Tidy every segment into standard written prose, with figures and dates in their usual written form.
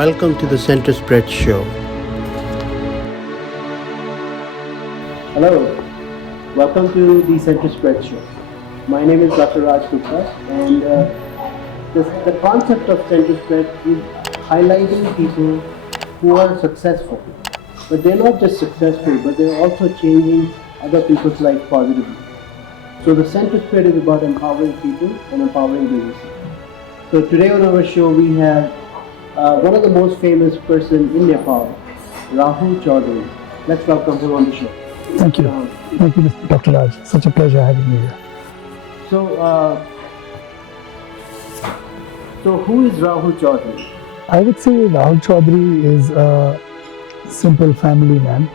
Welcome to the Center Spread Show. Hello, welcome to the Center Spread Show. My name is Dr. Rahul Choudhry, and the concept of Center Spread is highlighting people who are successful. But they're not just successful, but they're also changing other people's life positively. So the Center Spread is about empowering people and empowering businesses. So today on our show we have one of the most famous person in Nepal, Rahul Choudhry. Let's welcome him on the show. Thank you. Thank you, Dr. Raj. Such a pleasure having me here. So who is Rahul Choudhry? I would say Rahul Choudhry is a simple family man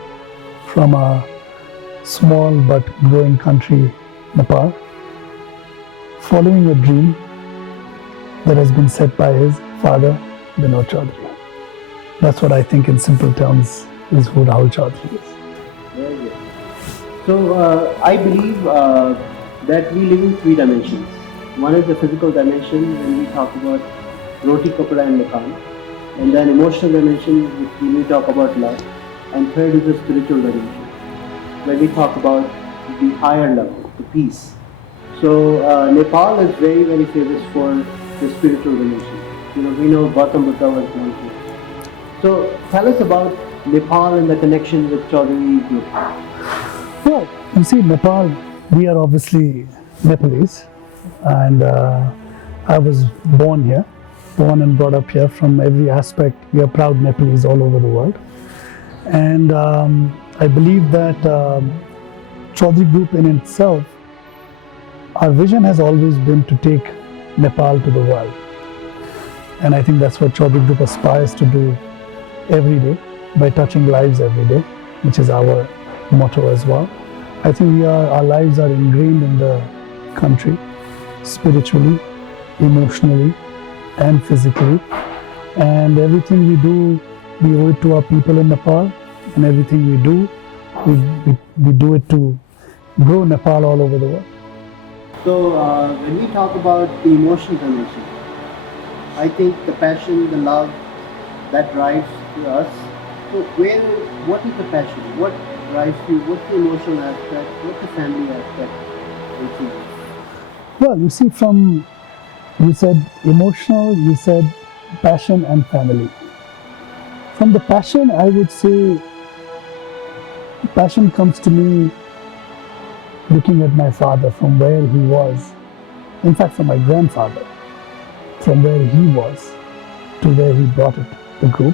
from a small but growing country, Nepal, following a dream that has been set by his father, Rahul Choudhry. That's what I think in simple terms is who Rahul Choudhry is. Very good. So I believe that we live in three dimensions. One is the physical dimension when we talk about roti, kapda and makan. And then emotional dimension when we talk about love. And third is the spiritual dimension when we talk about the higher level, the peace. So Nepal is very, very famous for the spiritual dimension. We know Gautam Buddha was born here. So tell us about Nepal and the connection with Choudhry group. Well, you see, Nepal, we are obviously Nepalese, and I was born here, born and brought up here. From every aspect, we are proud Nepalese all over the world. And I believe that Choudhry Group in itself, our vision has always been to take Nepal to the world. And I think that's what Choudhry Group aspires to do every day by touching lives every day, which is our motto as well. I think our lives are ingrained in the country, spiritually, emotionally, and physically. And everything we do, we owe it to our people in Nepal. And everything we do, we do it to grow Nepal all over the world. So when we talk about the emotional dimension, I think the passion, the love that drives us. So what is the passion? What drives you? What's the emotional aspect? What's the family aspect? Well, you see, you said emotional, you said passion and family. From the passion, I would say passion comes to me looking at my father from where he was. In fact, from my grandfather, from where he was to where he brought it, the group,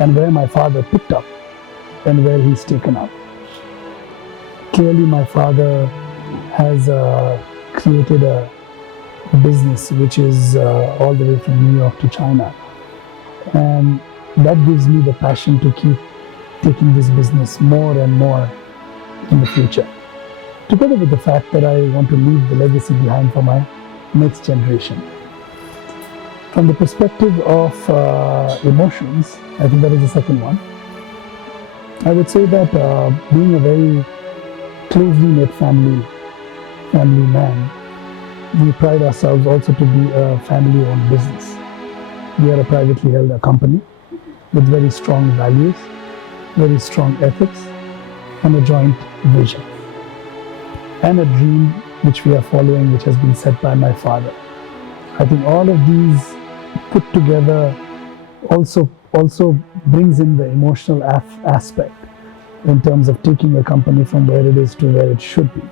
and where my father picked up and where he's taken up. Clearly, my father has created a business which is all the way from New York to China. And that gives me the passion to keep taking this business more and more in the future. Together with the fact that I want to leave the legacy behind for my next generation. From the perspective of emotions, I think that is the second one. I would say that being a very closely knit family man, we pride ourselves also to be a family-owned business. We are a privately held company with very strong values, very strong ethics, and a joint vision. And a dream which we are following, which has been set by my father. I think all of these put together also brings in the emotional aspect in terms of taking a company from where it is to where it should be.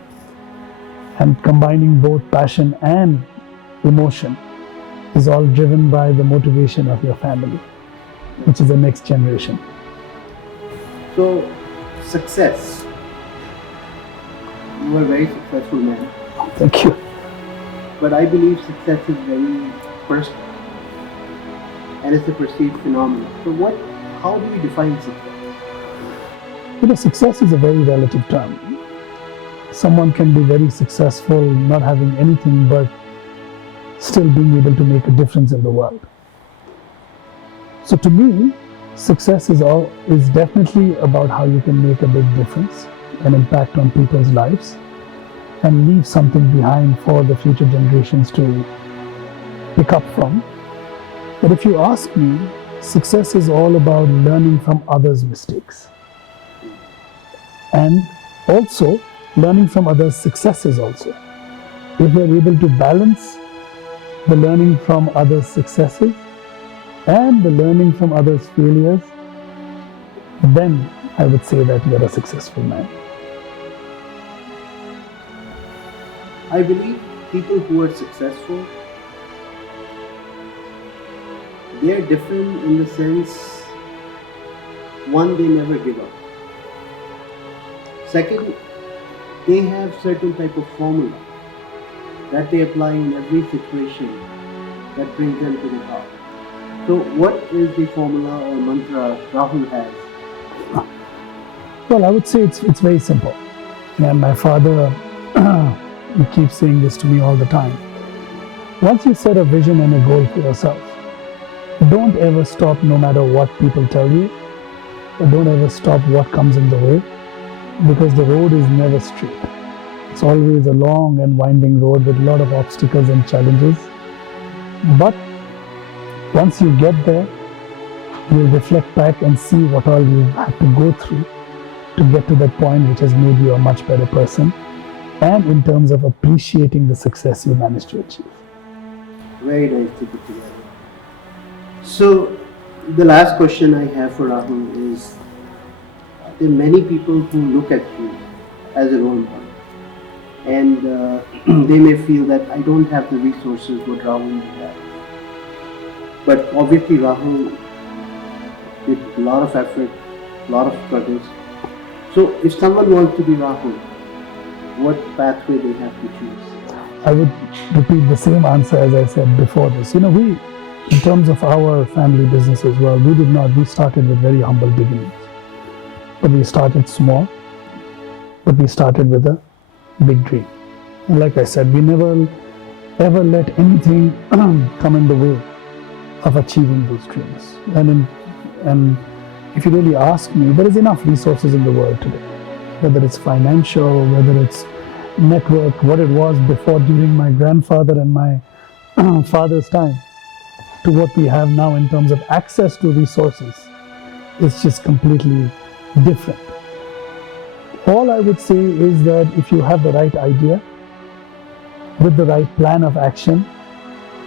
And combining both passion and emotion is all driven by the motivation of your family, which is the next generation. So, success. You are a very successful man. Thank you. But I believe success is very personal. And it's a perceived phenomenon. So how do we define success? Success is a very relative term. Someone can be very successful, not having anything, but still being able to make a difference in the world. So to me, success is definitely about how you can make a big difference, an impact on people's lives, and leave something behind for the future generations to pick up from. But if you ask me, Success is all about learning from others' mistakes and also learning from others' successes also. If we are able to balance the learning from others' successes and the learning from others' failures, then I would say that you are a successful man. I believe people who are successful, they are different in the sense, one, they never give up. Second, they have certain type of formula that they apply in every situation that brings them to the top. So what is the formula or mantra Rahul has? Well, I would say it's very simple. And my father keeps saying this to me all the time. Once you set a vision and a goal for yourself, don't ever stop no matter what people tell you. Don't ever stop what comes in the way, because the road is never straight. It's always a long and winding road with a lot of obstacles and challenges. But once you get there, you'll reflect back and see what all you had to go through to get to that point which has made you a much better person, and in terms of appreciating the success you managed to achieve. Very nice to put together. So the last question I have for Rahul is, there are many people who look at you as a role model, and they may feel that I don't have the resources what Rahul may have. But obviously Rahul did a lot of effort, a lot of struggles. So if someone wants to be Rahul, what pathway they have to choose? I would repeat the same answer as I said before this. We, in terms of our family business as well, we started with very humble beginnings. But we started small, but we started with a big dream. And like I said, we never ever let anything come in the way of achieving those dreams. And if you really ask me, there is enough resources in the world today, whether it's financial, whether it's network, what it was before during my grandfather and my father's time, to what we have now in terms of access to resources. It's just completely different. All I would say is that if you have the right idea, with the right plan of action,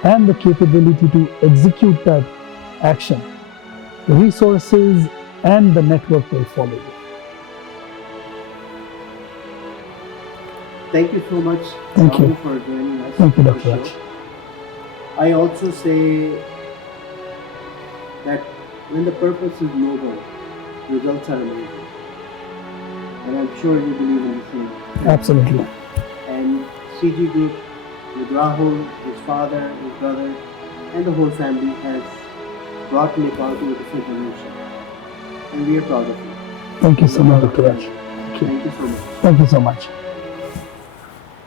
and the capability to execute that action, the resources and the network will follow you. Thank you so much, Thank Rahul, you. for joining us. Thank you, for Dr. the Raj. show. I also say that when the purpose is noble, results are amazing. And I'm sure you believe in the same. Absolutely. And CG Group, with Rahul, his father, his brother, and the whole family has brought Nepal to a different dimension. And we are proud of you. Thank you so much, Dr. Raj. Thank you so much. Thank you so much.